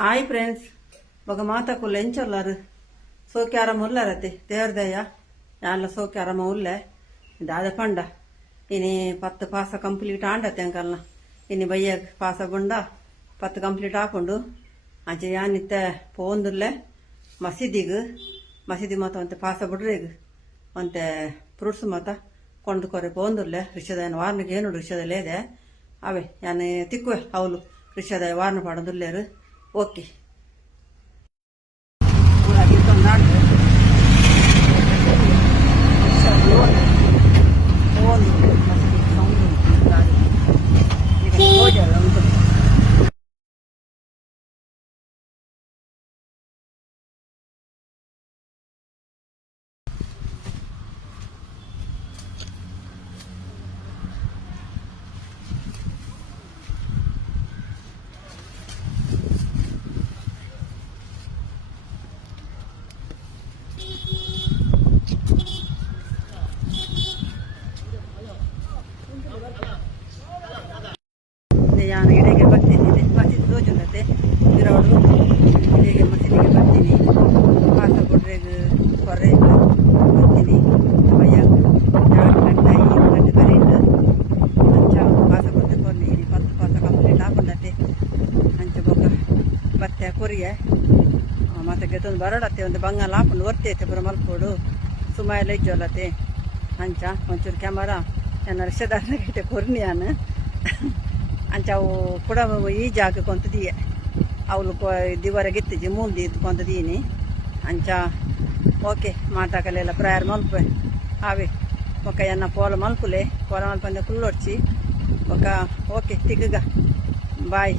Hi friends, ఒక మాతకు లెంచొల్లారు సోక్యారమ ఉల్లారతే దేవరదయ్య యాళ్ళ సోక్యారమ ఉల్లే దాద పండ ఇని 10 ಪಾಸ ಕಂಪ್ಲೀಟ್ ಆಂಡತೆ ಅಂಕಲ್ನ ಇನಿ ಬಯ್ಯ ಪಾಸ ಗುಂಡ 10 ಕಂಪ್ಲೀಟ್ ಆಕೊಂಡು ಅಂಚೆ ಯಾನಿತ್ತೆ ಪೋಂದುಲ್ಲೆ ಮಸೀದಿ ಮಾತ ಒಂತೆ ಪಾಸ ಬಿಡ್ರೇಗ ಒಂತೆ ಫ್ರೂಟ್ಸ್ ಮಾತ ಕೊಂಡುಕೊರೆ ಪೋಂದುಲ್ಲೆ ರಿಕ್ಷದ ವಾರ್ನಿಗೆ ಏನು ರಿಕ್ಷದಲ್ಲೇದೆ ಅವೇ ಯಾನೆ ತಿಕ್ಕುವೆ ಅವಳು ರಿಕ್ಷದ ವಾರ್ನ ಪಾಡದುಲ್ಲೇರು ಓಕೆ ನಾನು ಇಡೆಗೆ ಬರ್ತೀನಿ ಮಸೀದಿ ತೋಜುಂದತೆ ಇರೋಡು ಇಡೆಗೆ ಮಸೀದಿಗೆ ಬರ್ತೀನಿ ಪಾಸ ಕೊಡ್ರೆಗ್ ಹೊರೆಗ್ ಬರ್ತೀನಿ ಬಯ್ಯ 4 ಗಂಟೆ 5 ಗಂಟೆ ಕರೆಂಟ್ ಅಂಚ ಪಾಸ ಕೊಟ್ಟು ಕೊರ್ನಿ 10 ಪಾಸ ಕಂಪ್ಲೀಟ್ ಆಕೊಂಡತೆ ಅಂಚ ಬೊಕ್ಕ ಬತ್ತೆ ಕೊರಿಯೆ ಮತ್ತೆ ಗೆತ್ತೊಂದು ಬರಡತ್ತೆ ಒಂದು ಬಂಗಾಲ ಹಾಕೊಂಡು ಹೊರ್ತೈತೆ ಪುರ ಮಲ್ಕೋಡು ಸುಮಾರು ಇಜ್ಜೋಲತೆ ಅಂಚ ಒಂಚೂರು ಕ್ಯಾಮರಾ ನನ್ನ ರಿಕ್ಷದಾರನಿಗೆ ಕೊರ್ನಿ ನಾನು ಅಂಚ ಅವು ಕೂಡ ಈ ಜಾಗ ಕೊಂತದೀಯ ಅವಳು ದಿವರಗಿತ್ತಿಜಿ ಮೂಂದಿ ಕೊಂತದೀನಿ ಅಂಚ ಓಕೆ ಮಾತಾಕಲೆಲ್ಲ ಪ್ರೇಯರ್ ಮಲ್ಪೆ ಅವೇ ఒక ఎన్న పూల మలుపులే పూల మలుపు కుళ్ళొచ్చి ఒక ఓకే తిగ్గుగా బాయ్.